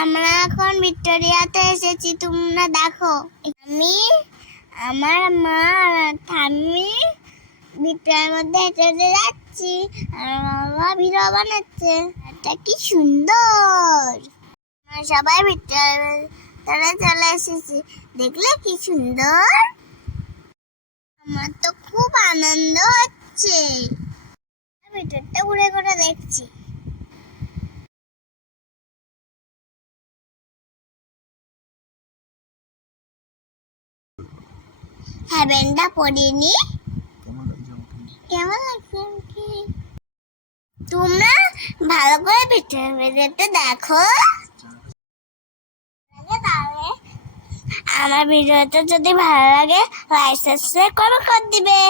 আমরা এখন ভিক্টোরিয়াতে এসেছি, তোমরা দেখো। আমি, আমার মা ঠাম্মি ভিক্টোরিয়ার মধ্যে হেঁটে যাচ্ছি, আর বাবা ভিডিও বানাচ্ছে। এটা কি সুন্দর! সবাই ভিক্টোরিয়া চলে এসেছি। দেখলে কি সুন্দর? আমার তো খুব আনন্দ হচ্ছে। ভিতরটা ঘুরে ঘুরে দেখছি। হ্যাভেনটা পড়িনি কেমন লাগছে আমাকে? তোমরা ভালো করে পিঠে ভিতরে দেখো। লাগে তাহলে আমার ভিডিওটা যদি ভালো লাগে লাইক সাবস্ক্রাইব করে দিবে।